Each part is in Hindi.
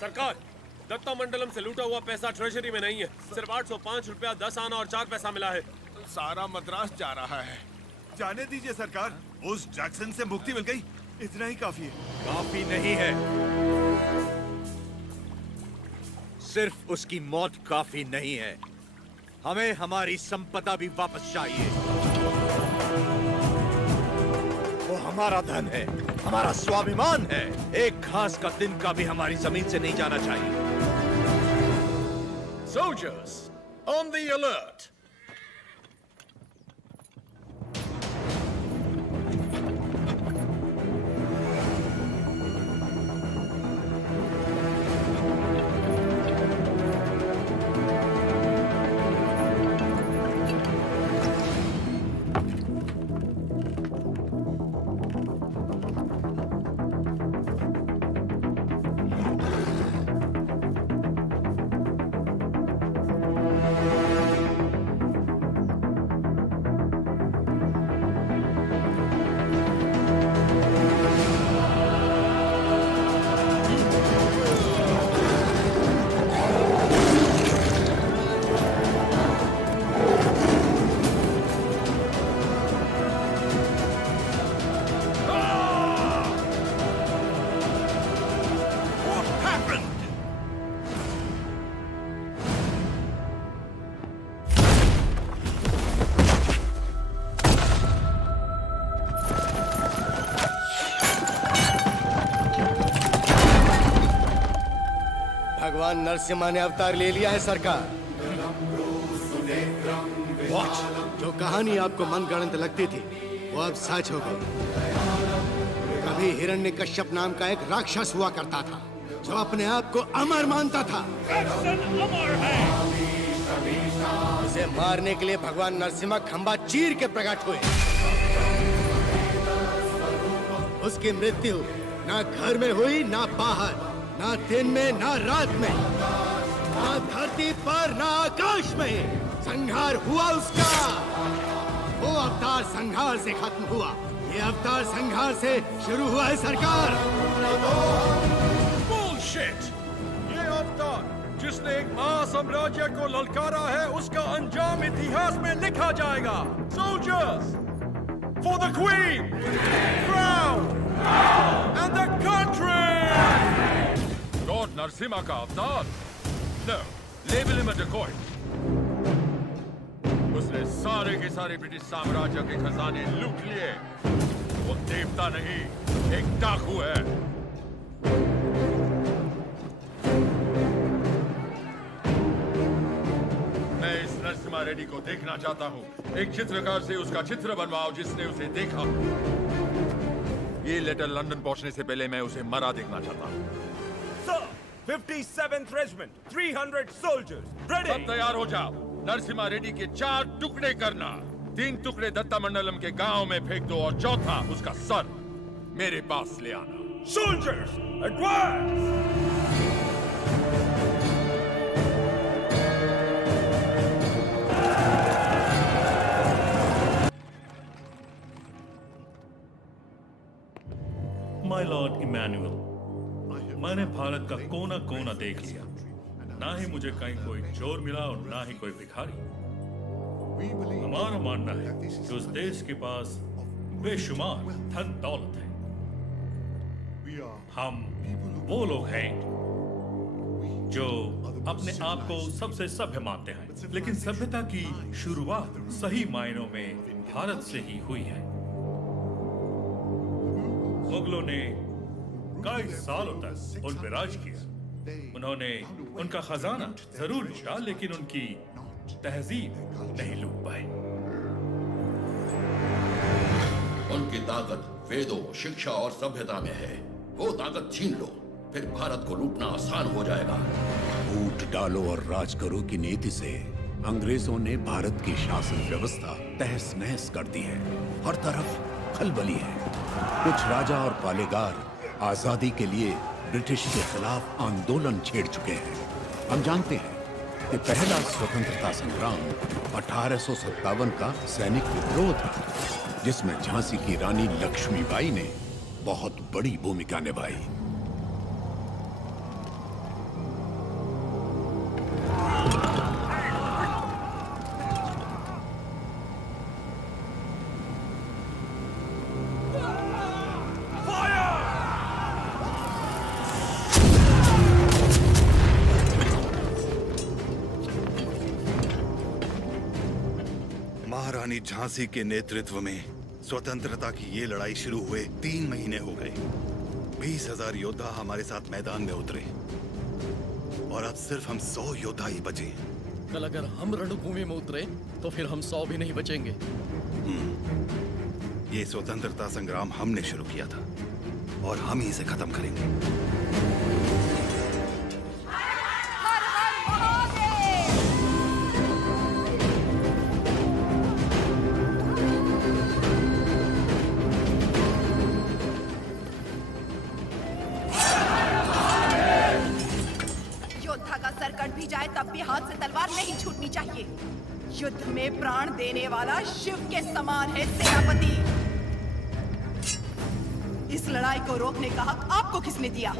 सरकार, दत्ता मंडलम से लूटा हुआ पैसा ट्रेजरी में नहीं है। सिर्फ 805 रुपया 10 आना और 4 पैसा मिला है। सारा मद्रास जा रहा है। जाने दीजिए सरकार, उस जैक्सन से मुक्ति मिल गई, इतना ही काफी है। काफी नहीं है, सिर्फ उसकी मौत काफी नहीं है, हमें हमारी संपदा भी वापस चाहिए। वो हमारा धन है, हमारा स्वाभिमान है। एक घास का तिनका भी हमारी जमीन से नहीं जाना चाहिए। Soldiers, on the alert! भगवान नरसिम्हा ने अवतार ले लिया है सरकार। जो कहानी आपको मनगढ़ंत लगती थी वो अब सच हो गई। कभी हिरण्यकश्यप नाम का एक राक्षस हुआ करता था जो अपने आप को अमर मानता था। उसे मारने के लिए भगवान नरसिम्हा खंबा चीर के प्रकट हुए। उसकी मृत्यु ना घर में हुई ना बाहर, ना दिन में ना रात में, ना धरती पर ना आकाश में। संहार हुआ उसका। वो अवतार संहार से खत्म हुआ, ये अवतार संहार से शुरू हुआ है सरकार। Bullshit! ये अवतार जिसने एक महासाम्राज्य को ललकारा है, उसका अंजाम इतिहास में लिखा जाएगा। Soldiers, for the Queen, crown, and the country! Lord Narasimha का अवतार? No, label him a decoy. उसने सारे के सारे ब्रिटिश साम्राज्य के खजाने लूट लिए। वो देवता नहीं, एक डाकू है। मैं इस नरसिम्हा रेड्डी को देखना चाहता हूँ। एक चित्रकार से उसका चित्र बनवाओ जिसने उसे देखा। ये लेटर लंदन पहुंचने से पहले मैं उसे मरा देखना चाहता हूँ। 57th Regiment, 300 soldiers, ready! सब तैयार हो जाओ। नरसिम्हा रेड्डी के 4 टुकड़े करना। 3 टुकड़े दत्ता मंडलम के गांव में फेंक दो और चौथा उसका सर मेरे पास ले आना। Soldiers, advance! My Lord Emmanuel, मैंने भारत का कोना कोना देख लिया। ना ही मुझे कहीं कोई चोर मिला और ना ही कोई भिखारी। हमारा मानना है कि उस देश के पास बेशुमार धन दौलत है। हम वो लोग हैं जो अपने आप को सबसे सभ्य मानते हैं, लेकिन सभ्यता की शुरुआत सही मायनों में भारत से ही हुई है। मुगलों ने कई सालों तक उन पर राज किया। उन्होंने उनका खजाना जरूर लूटा, लेकिन उनकी तहजीब नहीं लूट पाए। उनकी ताकत वेदों, शिक्षा और सभ्यता में है। वो ताकत छीन लो फिर भारत को लूटना आसान हो जाएगा। फूट डालो और राज करो की नीति से अंग्रेजों ने भारत की शासन व्यवस्था तहस नहस कर दी है। हर तरफ खलबली है। कुछ राजा और पालेगार आजादी के लिए ब्रिटिश के खिलाफ आंदोलन छेड़ चुके हैं। हम जानते हैं कि पहला स्वतंत्रता संग्राम 1857 का सैनिक विद्रोह था, जिसमें झांसी की रानी लक्ष्मीबाई ने बहुत बड़ी भूमिका निभाई। महारानी झांसी के नेतृत्व में स्वतंत्रता की ये लड़ाई शुरू हुए 3 महीने हो गए। 20,000 योद्धा हमारे साथ मैदान में उतरे और अब सिर्फ हम 100 योद्धा ही बचे हैं। कल अगर हम रणभूमि में उतरे तो फिर हम 100 भी नहीं बचेंगे। ये स्वतंत्रता संग्राम हमने शुरू किया था और हम ही इसे खत्म करेंगे। कट भी जाए तब भी हाथ से तलवार नहीं छूटनी चाहिए। युद्ध में प्राण देने वाला शिव के समान है सेनापति। इस लड़ाई को रोकने का हक आपको किसने दिया?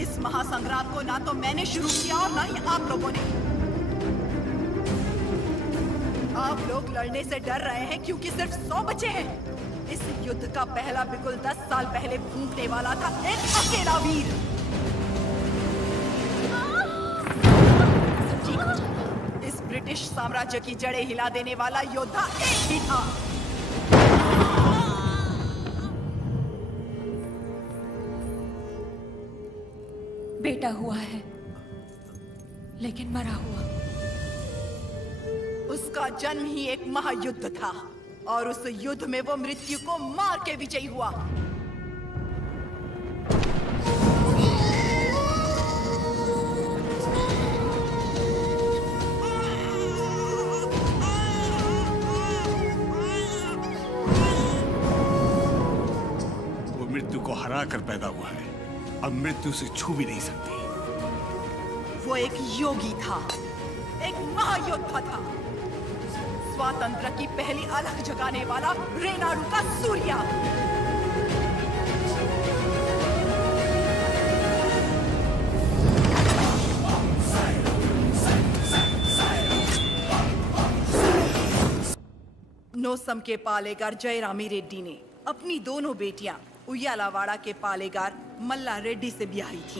इस महासंग्राम को ना तो मैंने शुरू किया और ना ही आप लोगों ने। आप लोग लड़ने से डर रहे हैं क्योंकि सिर्फ 100 बचे हैं। इस युद्ध का पहला बिगुल 10 साल पहले फूंकने वाला था एक अकेला वीर। इस ब्रिटिश साम्राज्य की जड़ें हिला देने वाला योद्धा एक ही था। बेटा हुआ है, लेकिन मरा हुआ। उसका जन्म ही एक महायुद्ध था और उस युद्ध में वो मृत्यु को मार के विजयी हुआ। मृत्यु को हरा कर पैदा हुआ है, अब मृत्यु से छू भी नहीं सकती। वो एक योगी था, एक महायोद्धा था, स्वातंत्र की पहली अलख जगाने वाला रेनाडू का सूर्या। नोसम के पालेगार जयरामी रेड्डी ने अपनी दोनों बेटियां उయ్యాలవాడ के पालेगार मल्ला रेड्डी से ब्याही थी।